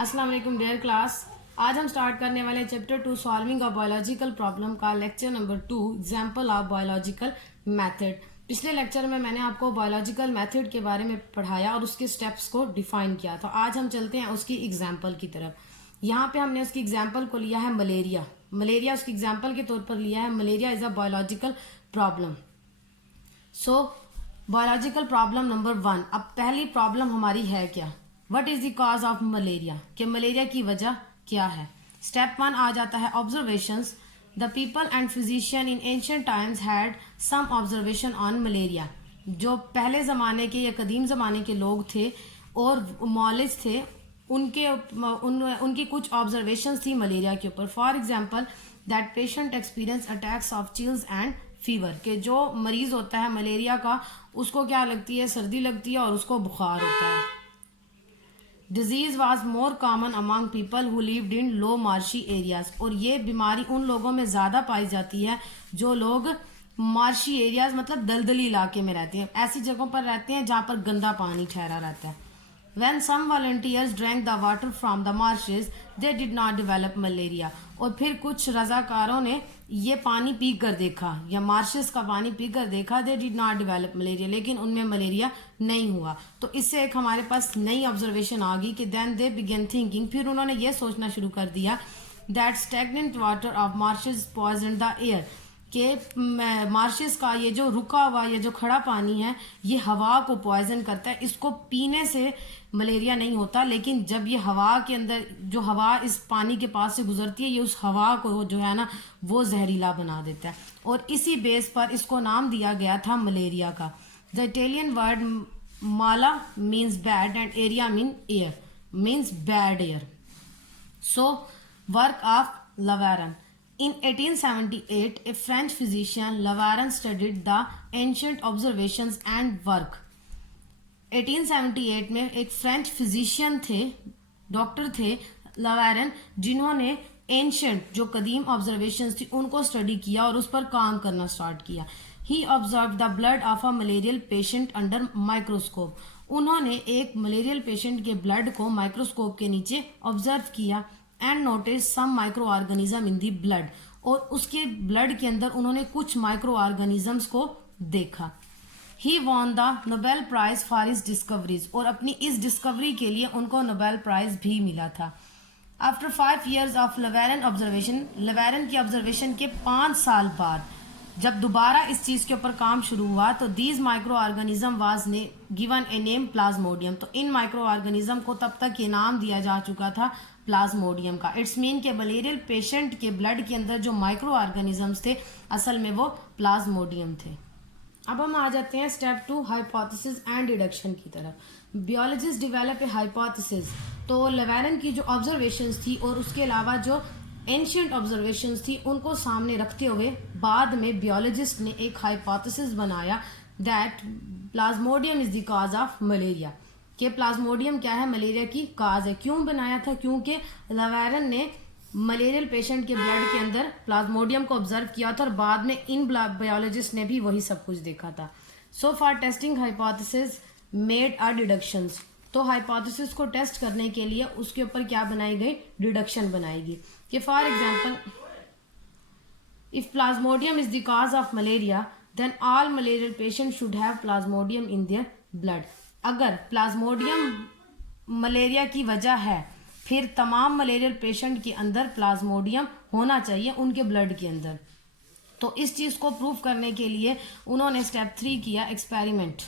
अस्सलाम वालेकुम dear class. आज हम स्टार्ट करने वाले chapter 2 solving a biological problem का lecture number 2 example of biological method. पिछले लेक्चर में मैंने आपको बायोलॉजिकल मेथड के बारे में पढ़ाया और उसके स्टेप्स को डिफाइन किया। तो आज हम चलते हैं उसकी एग्जाम्पल की तरफ। यहाँ पे हमने उसकी एग्जाम्पल को लिया है मलेरिया। मलेरिया उसकी एग्जाम्पल के तौर पर लिया है। Malaria is a biological problem. So biological problem number 1। अब पहली प्रॉब्लम हमारी है क्या? What is the cause of malaria, कि मलेरिया की वजह क्या है। स्टेप 1 आ जाता है observations. The people and physician in ancient times had some observation on malaria. जो पहले ज़माने के या कदीम ज़माने के लोग थे और मॉलेज थे, उनकी कुछ ऑब्जर्वेशंस थी मलेरिया के ऊपर। For example that patient experience attacks of chills and fever, के जो मरीज होता है मलेरिया का उसको क्या लगती है, सर्दी लगती है और उसको बुखार होता है। Disease was more common among people who lived in low marshy areas, और ये बीमारी उन लोगों में ज्यादा पाई जाती है जो लोग मार्शी एरियाज मतलब दलदली इलाके में रहते हैं, ऐसी जगहों पर रहते हैं जहां पर गंदा पानी ठहरा रहता है। When some volunteers drank the water from the marshes, they did not develop malaria. और फिर कुछ रजाकारों ने ये पानी पी कर देखा या मार्शेस का पानी पी कर देखा, they did not develop malaria, लेकिन उनमें मलेरिया नहीं हुआ। तो इससे एक हमारे पास नई ऑब्जर्वेशन आ गई कि then they began thinking, फिर उन्होंने ये सोचना शुरू कर दिया that stagnant water of marshes poisoned the air, कि मार्शेस का ये जो रुका हुआ ये जो खड़ा पानी है ये हवा को पॉइजन करता है। इसको पीने से मलेरिया नहीं होता, लेकिन जब ये हवा के अंदर जो हवा इस पानी के पास से गुजरती है ये उस हवा को जो है ना वो जहरीला बना देता है, और इसी बेस पर इसको नाम दिया गया था मलेरिया का। The Italian word mala means bad and aria mean air, means bad air. So work of Laveran. In 1878, a French physician, Lavarin, studied the ancient observations and work. 1878 में एक फ्रेंच फिजिशियन थे, doctor थे लवारन, जिन्होंने ancient जो कदीम observations थी उनको study किया और उस पर काम करना स्टार्ट किया। He observe the blood of a malarial patient under microscope. उन्होंने एक मलेरियल पेशेंट के ब्लड को माइक्रोस्कोप के नीचे ऑब्जर्व किया and notice some micro organism in the blood, और उसके ब्लड के अंदर उन्होंने कुछ माइक्रो ऑर्गेनिजम्स को देखा। He won the Nobel prize for his discoveries, और अपनी इस डिस्कवरी के लिए उनको नोबेल प्राइज भी मिला था। आफ्टर 5 years ऑफ लवेरन ऑब्जर्वेशन, लवेरन की ऑब्जर्वेशन के 5 साल बाद जब दोबारा इस चीज के ऊपर काम शुरू हुआ तो these micro organism was given a name Plasmodium. तो इन माइक्रो ऑर्गेनिज्म को तब तक ये नाम दिया जा चुका था प्लाज्मोडियम का। इट्स मीन के मलेरियल पेशेंट के ब्लड के अंदर जो माइक्रो ऑर्गेनिजम्स थे असल में वो प्लाज्मोडियम थे। अब हम आ जाते हैं स्टेप 2 हाइपोथेसिस एंड डिडक्शन की तरफ। बियोलॉजिस्ट डेवलप ए हाइपोथेसिस। तो लवेरन की जो ऑब्जर्वेशंस थी और उसके अलावा जो एंशियंट ऑब्जर्वेशंस थी उनको सामने रखते हुए बाद में बियोलॉजिस्ट ने एक हाइपोथेसिस बनाया that Plasmodium is the cause of malaria, कि प्लाज्मोडियम क्या है, मलेरिया की काज है। क्यों बनाया था? क्योंकि लवेरन ने मलेरियल पेशेंट के ब्लड के अंदर प्लाज्मोडियम को ऑब्जर्व किया था और बाद में इन बायोलॉजिस्ट ने भी वही सब कुछ देखा था। So for testing hypothesis made a deductions. तो हाइपोथेसिस को टेस्ट करने के लिए उसके ऊपर क्या बनाई गई, डिडक्शन बनाई गई। कि for example if plasmodium is the cause of malaria then all malarial patient should have plasmodium in their blood. अगर प्लाज्मोडियम मलेरिया की वजह है फिर तमाम मलेरियल पेशेंट के अंदर प्लाज्मोडियम होना चाहिए उनके ब्लड के अंदर। तो इस चीज को प्रूव करने के लिए उन्होंने स्टेप 3 किया, एक्सपेरिमेंट।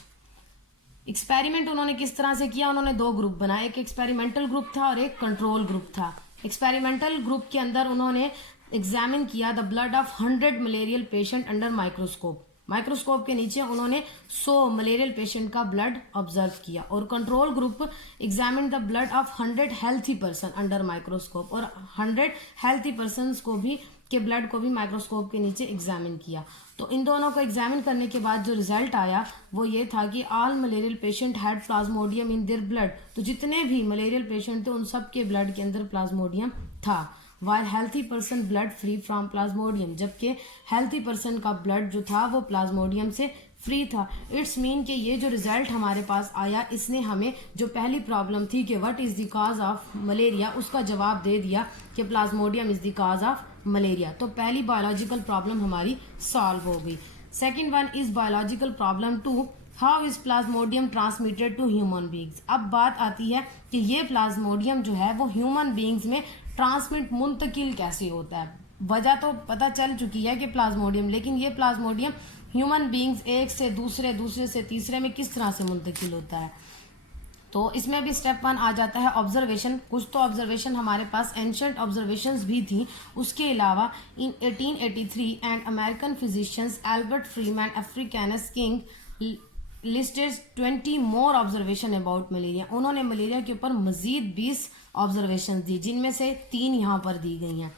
एक्सपेरिमेंट उन्होंने किस तरह से किया? उन्होंने 2 ग्रुप बनाए, एक एक्सपेरिमेंटल ग्रुप था और एक कंट्रोल ग्रुप था। एक्सपेरिमेंटल ग्रुप के अंदर उन्होंने एग्जामिन किया the blood of 100 malarial patient under microscope. Microscope के नीचे उन्होंने 100 मलेरियल पेशेंट का ब्लड ऑब्जर्व किया। और control group examine the blood of 100 healthy person under microscope, और 100 हेल्थी पर्सन को भी के ब्लड को भी माइक्रोस्कोप के नीचे एग्जामिन किया। तो इन दोनों को एग्जामिन करने के बाद जो रिजल्ट आया वो ये था कि all malarial patient had Plasmodium in their blood. तो जितने भी मलेरियल पेशेंट थे उन सब के ब्लड के अंदर प्लाज्मोडियम था। While healthy person blood free from Plasmodium, जबकि हेल्थी पर्सन का ब्लड जो था वो प्लाज्मोडियम से फ्री था। इट्स मीन कि ये जो रिजल्ट हमारे पास आया, इसने हमें जो पहली प्रॉब्लम थी कि what is the cause of malaria, उसका जवाब दे दिया कि plasmodium is the cause of malaria. तो पहली बायोलॉजिकल प्रॉब्लम हमारी सॉल्व हो गई। Second one is biological problem 2, how is plasmodium transmitted to human beings. अब बात आती है कि ये प्लाज्मोडियम जो है वो ह्यूमन बींग्स में ट्रांसमिट मुंतकिल कैसे होता है। वजह तो पता चल चुकी है कि प्लाज्मोडियम, लेकिन ये प्लाज्मोडियम ह्यूमन बींग्स एक से दूसरे, दूसरे से तीसरे में किस तरह से मुंतकिल होता है। तो इसमें भी स्टेप 1 आ जाता है ऑब्जर्वेशन। कुछ तो ऑब्जर्वेशन हमारे पास एंशंट ऑब्जर्वेशंस भी थी। उसके अलावा in 1883 and American physicians Albert Freeman Africanus King listed 20 more observation about malaria. उन्होंने मलेरिया के ऊपर मजीद 20 ऑब्जर्वेशन दी, जिनमें से 3 यहाँ पर दी गई हैं।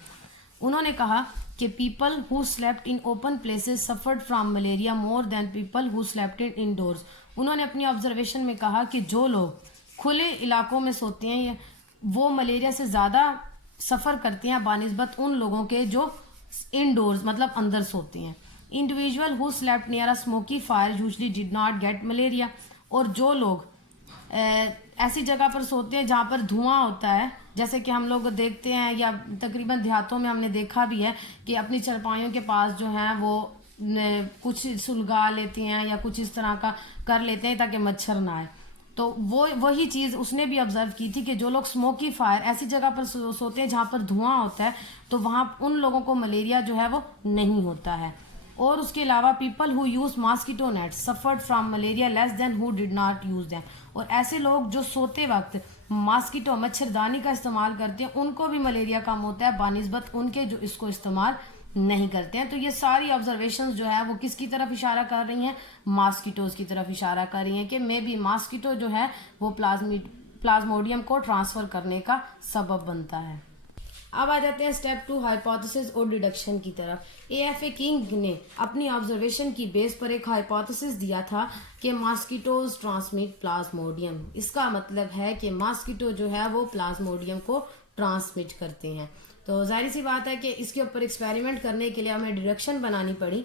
उन्होंने कहा कि people who slept in open places suffered from malaria more than people who slept in indoors. उन्होंने अपनी ऑब्जर्वेशन में कहा कि जो लोग खुले इलाकों में सोते हैं वो मलेरिया से ज़्यादा सफ़र करते हैं बानिस्बत उन लोगों के जो इनडोर्स मतलब अंदर सोते हैं। Individual who slept near a smoky fire usually did not gate malaria. और जो लोग ऐसी जगह पर सोते हैं जहाँ पर धुआं होता है, जैसे कि हम लोग देखते हैं या तकरीबन देहातों में हमने देखा भी है कि अपनी चरपाइयों के पास जो है वो कुछ सुलगा लेते हैं या कुछ इस तरह का कर लेते हैं ताकि मच्छर ना आए। तो वो वही चीज़ उसने भी ऑब्जर्व की थी कि जो लोग स्मोकी फायर ऐसी जगह पर सोते हैं जहाँ पर धुआं होता है, तो वहाँ उन लोगों को मलेरिया जो है वो नहीं होता है। और उसके अलावा people who use mosquito net suffered from malaria less than who did not use them. और ऐसे लोग जो सोते वक्त मॉस्किटो मच्छरदानी का इस्तेमाल करते हैं उनको भी मलेरिया कम होता है बानिस्बत उनके जो इसको इस्तेमाल नहीं करते हैं। तो ये सारी ऑब्जर्वेशंस जो है वो किसकी तरफ इशारा कर रही हैं, मॉस्किटोज की तरफ इशारा कर रही हैं कि मे बी मॉस्किटो जो है वो प्लाज्मोडियम को ट्रांसफर करने का सबब बनता है। अब आ जाते हैं स्टेप 2 हाइपोथेसिस और डिडक्शन की तरफ। एएफए किंग ने अपनी ऑब्जर्वेशन की बेस पर एक हाइपोथेसिस दिया था कि मॉस्किटोज ट्रांसमिट प्लाज्मोडियम। इसका मतलब है कि मॉस्किटो जो है वो प्लाज्मोडियम को ट्रांसमिट करते हैं। तो जाहिर सी बात है कि इसके ऊपर एक्सपेरिमेंट करने के लिए हमें डिडक्शन बनानी पड़ी।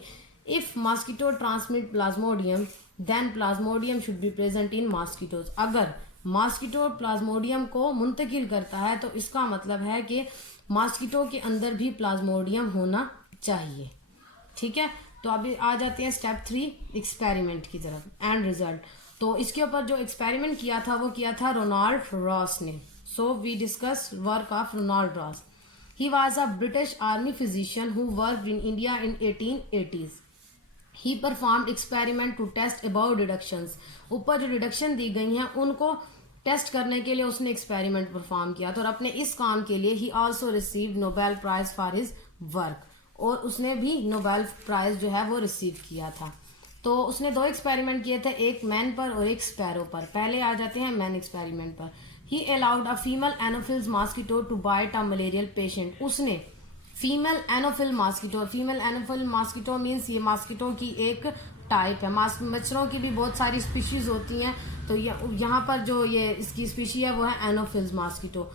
If mosquito transmit plasmodium then plasmodium should be present in mosquitoes. अगर मॉस्किटो प्लाज्मोडियम को मुंतकिल करता है तो इसका मतलब है कि मॉस्किटो के अंदर भी प्लाज्मोडियम होना चाहिए। ठीक है, तो अभी आ जाते हैं स्टेप 3 एक्सपेरिमेंट की तरफ एंड रिजल्ट। तो इसके ऊपर जो एक्सपेरिमेंट किया था वो किया था रोनाल्ड रॉस ने। So we discuss work of Ronald Ross. He was a British army physician who worked in India in 1880s. He performed experiment to test above deductions. ऊपर जो डिडक्शन दी गई हैं उनको टेस्ट करने के लिए उसने एक्सपेरिमेंट परफॉर्म किया था और अपने इस काम के लिए he also receive Nobel prize for his work. और उसने भी नोबेल प्राइज जो है वो रिसीव किया था। तो उसने 2 एक्सपेरिमेंट किए थे, एक मैन पर और एक स्पैरो पर। पहले आ जाते हैं मैन एक्सपेरिमेंट पर। He allowed a female anopheles mosquito to bite a malarial patient. उसने female anopheles mosquito, female anopheles mosquito means ये मॉस्किटो की एक टाइप है। मच्छरों की भी बहुत सारी स्पीशीज होती हैं, तो यहाँ पर जो ये इसकी स्पीशी है वो है Anopheles mosquito.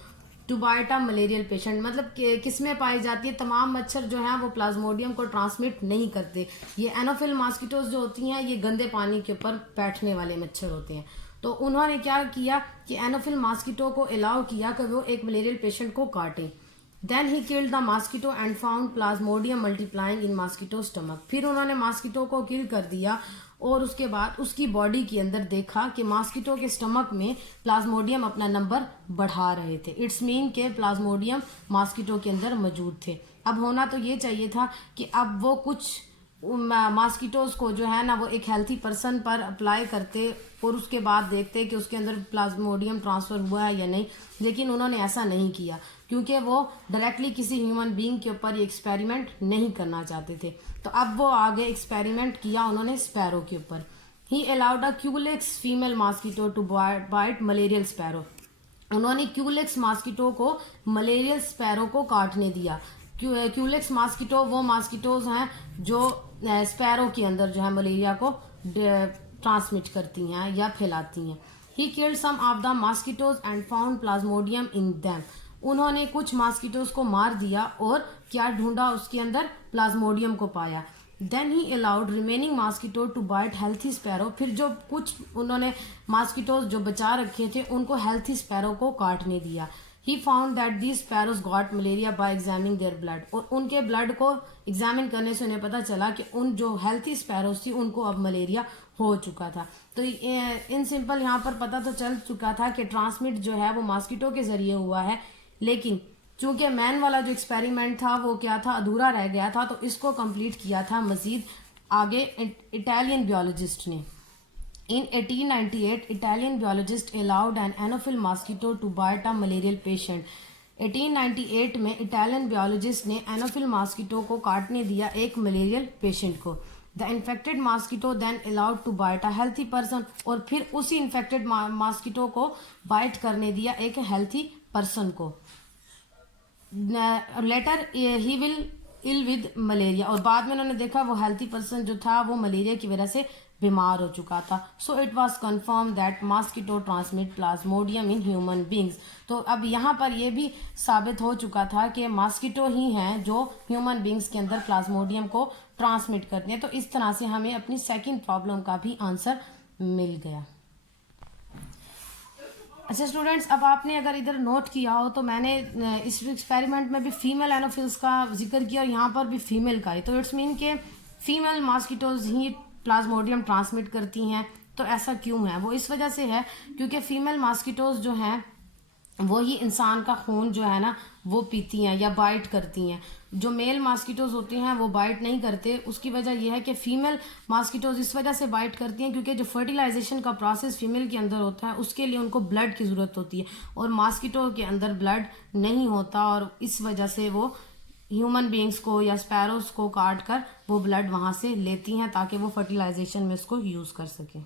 To bite a malarial patient मतलब किस में पाई जाती है, तमाम मच्छर जो हैं वो प्लाज्मोडियम को ट्रांसमिट नहीं करते। ये एनोफिल मॉस्किटोज जो होती हैं ये गंदे पानी के ऊपर बैठने वाले मच्छर होते हैं। तो उन्होंने क्या किया कि एनोफिल मॉस्किटो को अलाउ किया कि वो एक मलेरियल पेशेंट को काटे। Then he killed the mosquito and found plasmodium multiplying in mosquito stomach. फिर उन्होंने मॉस्किटो को किल कर दिया और उसके बाद उसकी बॉडी के अंदर देखा कि मॉस्किटो के स्टमक में प्लाज्मोडियम अपना नंबर बढ़ा रहे थे। इट्स मीन के प्लाज्मोडियम मॉस्किटो के अंदर मौजूद थे। अब होना तो ये चाहिए था कि अब वो कुछ मॉस्किटोज को जो है ना वो एक हेल्थी पर्सन पर अप्लाई करते और उसके बाद देखते कि उसके अंदर प्लाज्मोडियम ट्रांसफर हुआ है या नहीं, लेकिन उन्होंने ऐसा नहीं किया क्योंकि वो डायरेक्टली किसी ह्यूमन बीइंग के ऊपर ये एक्सपेरिमेंट नहीं करना चाहते थे। तो अब वो आगे एक्सपेरिमेंट किया उन्होंने स्पैरो के ऊपर। He allowed a culex female mosquito to bite malarial sparrow. उन्होंने क्यूलेक्स मॉस्किटो को मलेरियल स्पैरो को काटने दिया। क्यूलेक्स मॉस्किटो वो मॉस्किटोज हैं जो स्पैरो के अंदर जो है मलेरिया को ट्रांसमिट करती हैं या फैलाती हैं। He killed some of the mosquitoes and found plasmodium in them. उन्होंने कुछ मॉस्किटोज को मार दिया और क्या ढूंढा, उसके अंदर प्लाज्मोडियम को पाया। Then he allowed remaining mosquito to bite healthy sparrow, फिर जो कुछ उन्होंने मॉस्किटोज जो बचा रखे थे उनको हेल्थी स्पैरो को काटने दिया। He found that these sparrows got malaria bye examining their blood, और उनके ब्लड को एग्जामिन करने से उन्हें पता चला कि उन जो हेल्थी स्पैरोज थी उनको अब मलेरिया हो चुका था। तो इन सिंपल यहाँ पर पता तो चल चुका था कि ट्रांसमिट जो है वो मॉस्किटो के जरिए हुआ है, लेकिन चूंकि मैन वाला जो एक्सपेरिमेंट था वो क्या था, अधूरा रह गया था, तो इसको कंप्लीट किया था मजीद आगे इटालियन बियोलॉजिस्ट ने। In 1898, Italian biologist allowed an Anopheles mosquito to bite a malarial patient. 1898 में इटालियन बियोलॉजिस्ट ने एनोफिल मॉस्किटो को काटने दिया एक मलेरियल पेशेंट को। The infected mosquito then allowed to bite a healthy person, और फिर उसी इन्फेक्टेड मॉस्किटो को बाइट करने दिया एक हेल्थी पर्सन को। Later he will ill with malaria, और बाद में उन्होंने देखा वो हेल्थी पर्सन जो था वो मलेरिया की वजह से बीमार हो चुका था। So it was confirm that mosquito transmit Plasmodium in human beings. तो अब यहाँ पर यह भी साबित हो चुका था कि मॉस्किटो ही हैं जो ह्यूमन बींग्स के अंदर प्लाज्मोडियम को ट्रांसमिट करते हैं। तो इस तरह से हमें अपनी सेकंड प्रॉब्लम का भी आंसर मिल गया। अच्छा स्टूडेंट्स, अब आपने अगर इधर नोट किया हो तो मैंने इस एक्सपेरिमेंट में भी फीमेल एनोफिल्स का जिक्र किया और यहाँ पर भी फीमेल का ही। तो इट्स मीन के फीमेल मॉस्किटोज ही प्लाज्मोडियम ट्रांसमिट करती हैं। तो ऐसा क्यों है? वो इस वजह से है क्योंकि फीमेल मॉस्किटोज जो हैं वो ही इंसान का खून जो है ना वो पीती हैं या बाइट करती हैं। जो मेल मॉस्किटोज होते हैं वो बाइट नहीं करते। उसकी वजह यह है कि फीमेल मॉस्किटोज इस वजह से बाइट करती हैं क्योंकि जो फर्टिलाइजेशन का प्रोसेस फीमेल के अंदर होता है उसके लिए उनको ब्लड की ज़रूरत होती है, और मॉस्किटो के अंदर ब्लड नहीं होता, और इस वजह से वो ह्यूमन बींग्स को या स्पैरोज को काट कर वो ब्लड वहाँ से लेती हैं ताकि वो फर्टिलाइजेशन में उसको यूज़ कर सकें।